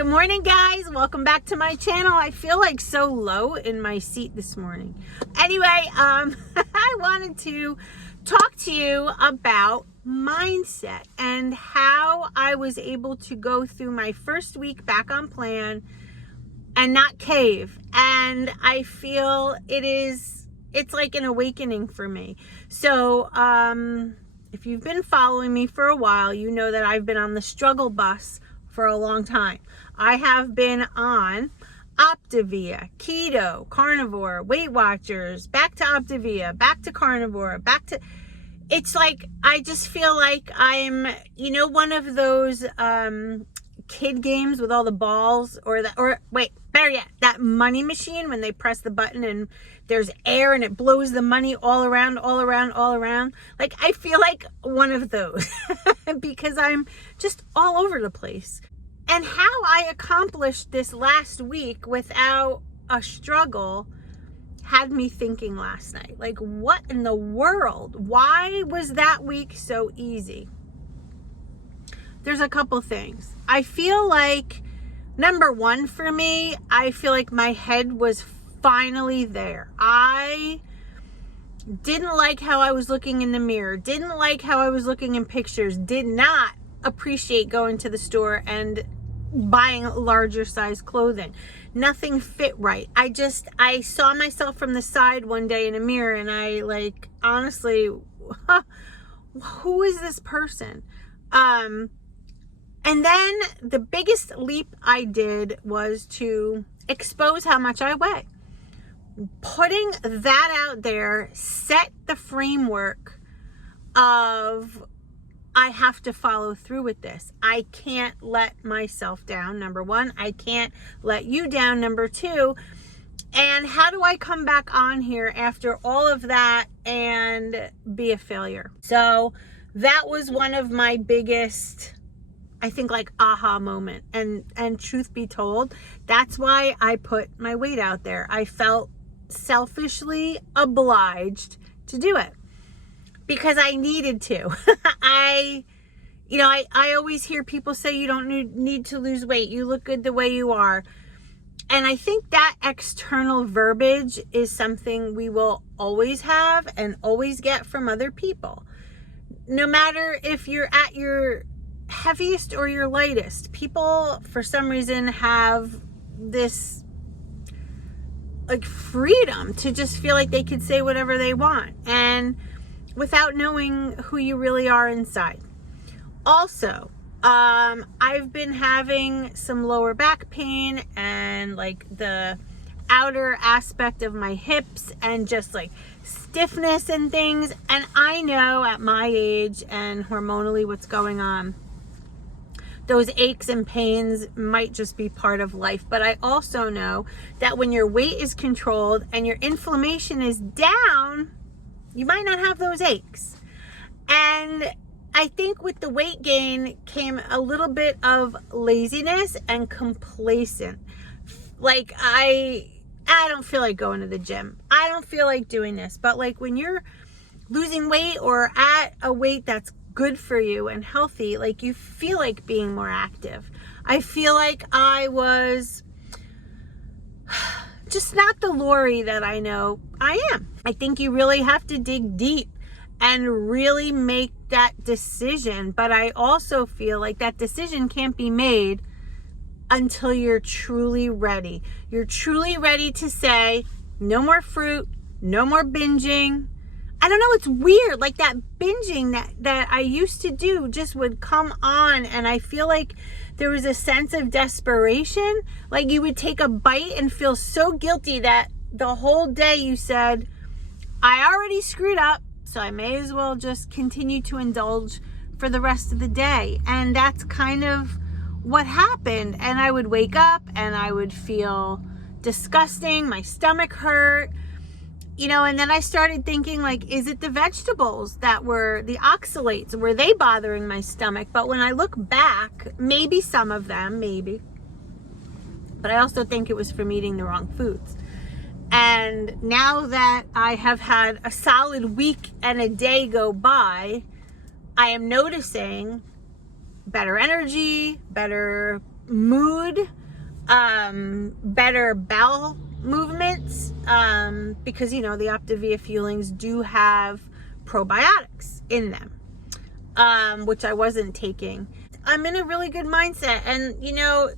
Good morning, guys. Welcome back to my channel. I feel like so low in my seat this morning. Anyway, I wanted to talk to you about mindset and how I was able to go through my first week back on plan and not cave. And I feel it's like an awakening for me. So, if you've been following me for a while, you know that I've been on the struggle bus for a long time. I have been on Optavia, keto, carnivore, Weight Watchers, back to Optavia, back to carnivore, it's like, I just feel like I'm, one of those kid games with all the balls, better yet, that money machine when they press the button and there's air and it blows the money all around. Like, I feel like one of those because I'm just all over the place. And how I accomplished this last week without a struggle had me thinking last night, like, what in the world? Why was that week so easy? There's a couple things. I feel like, number one for me, I feel like my head was finally there. I didn't like how I was looking in the mirror, didn't like how I was looking in pictures, did not appreciate going to the store and buying larger size clothing. Nothing fit right. I saw myself from the side one day in a mirror and I honestly, who is this person? And then the biggest leap I did was to expose how much I weigh. Putting that out there set the framework of, I have to follow through with this. I can't let myself down, number one. I can't let you down, number two. And how do I come back on here after all of that and be a failure? So that was one of my biggest, I think, aha moment. And truth be told, that's why I put my weight out there. I felt selfishly obliged to do it because I needed to. I always hear people say you don't need to lose weight. You look good the way you are. And I think that external verbiage is something we will always have and always get from other people. No matter if you're at your heaviest or your lightest, people for some reason have this freedom to just feel like they could say whatever they want and without knowing who you really are inside. Also, I've been having some lower back pain and the outer aspect of my hips and just stiffness and things. And I know at my age and hormonally what's going on, those aches and pains might just be part of life. But I also know that when your weight is controlled and your inflammation is down, you might not have those aches. And I think with the weight gain came a little bit of laziness and complacent. I don't feel like going to the gym. I don't feel like doing this. But when you're losing weight or at a weight that's good for you and healthy, you feel like being more active. I feel like I was just not the Lori that I know I am. I think you really have to dig deep and really make that decision. But I also feel like that decision can't be made until you're truly ready. You're truly ready to say, no more fruit, no more binging. I don't know, it's weird. That binging that I used to do just would come on, and I feel like there was a sense of desperation. You would take a bite and feel so guilty that the whole day you said, I already screwed up, so I may as well just continue to indulge for the rest of the day. And that's kind of what happened. And I would wake up and I would feel disgusting. My stomach hurt. And then I started thinking, is it the vegetables that were the oxalates? Were they bothering my stomach? But when I look back, maybe some of them, maybe. But I also think it was from eating the wrong foods. And now that I have had a solid week and a day go by, I am noticing better energy, better mood, better bowel movements, because, you know, the Optavia fuelings do have probiotics in them, which I wasn't taking. I'm in a really good mindset, and you know,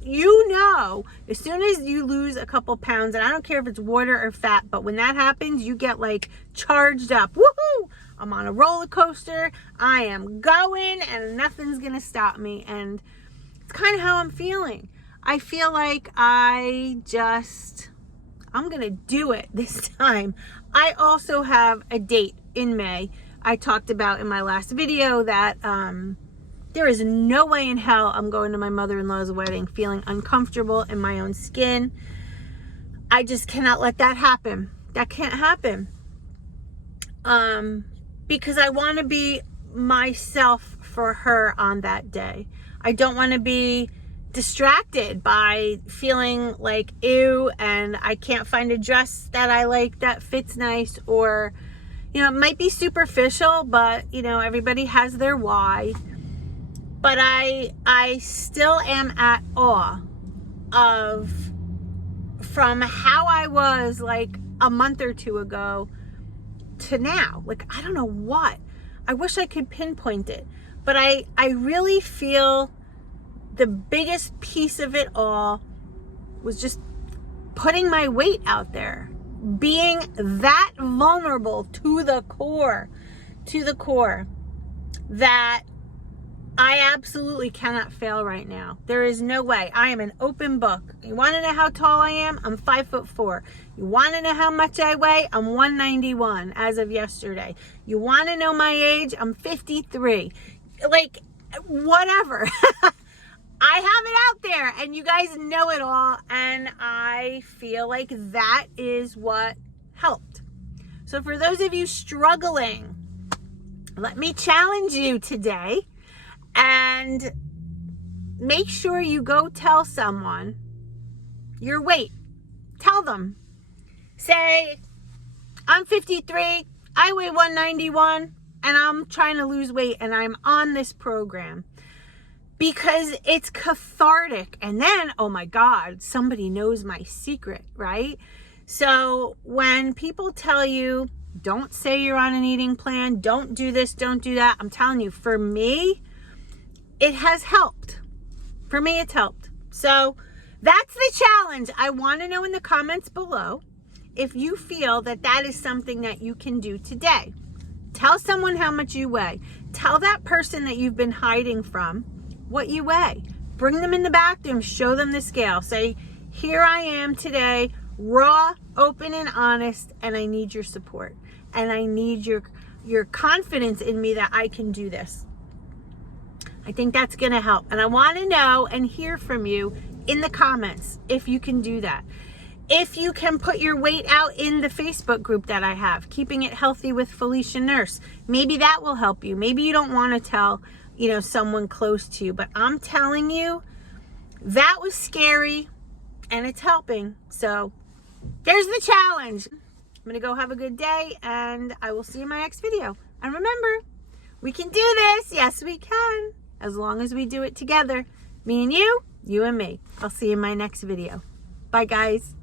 as soon as you lose a couple pounds, and I don't care if it's water or fat, but when that happens, you get like charged up. Woohoo! I'm on a roller coaster. I am going, and nothing's gonna stop me. And it's kind of how I'm feeling. I feel like I'm gonna do it this time. I also have a date in May. I talked about in my last video that there is no way in hell I'm going to my mother-in-law's wedding feeling uncomfortable in my own skin. I just cannot let that happen. That can't happen. Because I want to be myself for her on that day. I don't want to be distracted by feeling like, ew, and I can't find a dress that I like that fits nice, or, you know, it might be superficial, but, you know, everybody has their why. But I still am at awe from how I was like a month or two ago to now. Like, I don't know what. I wish I could pinpoint it. But I really feel the biggest piece of it all was just putting my weight out there. Being that vulnerable to the core, that I absolutely cannot fail right now. There is no way. I am an open book. You want to know how tall I am? I'm 5'4". You want to know how much I weigh? I'm 191 as of yesterday. You want to know my age? I'm 53. Like, whatever. I have it out there, and you guys know it all, and I feel like that is what helped. So for those of you struggling, let me challenge you today. And make sure you go tell someone your weight. Tell them. Say, I'm 53, I weigh 191, and I'm trying to lose weight, and I'm on this program. Because it's cathartic. And then, oh my God, somebody knows my secret, right? So when people tell you, don't say you're on an eating plan, don't do this, don't do that, I'm telling you, for me, it has helped. For me, it's helped. So that's the challenge. I want to know in the comments below if you feel that that is something that you can do today. Tell someone how much you weigh. Tell that person that you've been hiding from what you weigh. Bring them in the bathroom. Show them the scale. Say, here I am today, raw, open, and honest, and I need your support. And I need your confidence in me that I can do this. I think that's going to help. And I want to know and hear from you in the comments if you can do that. If you can put your weight out in the Facebook group that I have, Keeping It Healthy with Felicia Nurse. Maybe that will help you. Maybe you don't want to tell, you know, someone close to you. But I'm telling you, that was scary and it's helping. So there's the challenge. I'm going to go have a good day, and I will see you in my next video. And remember, we can do this. Yes, we can. As long as we do it together. Me and you and me. I'll see you in my next video. Bye, guys.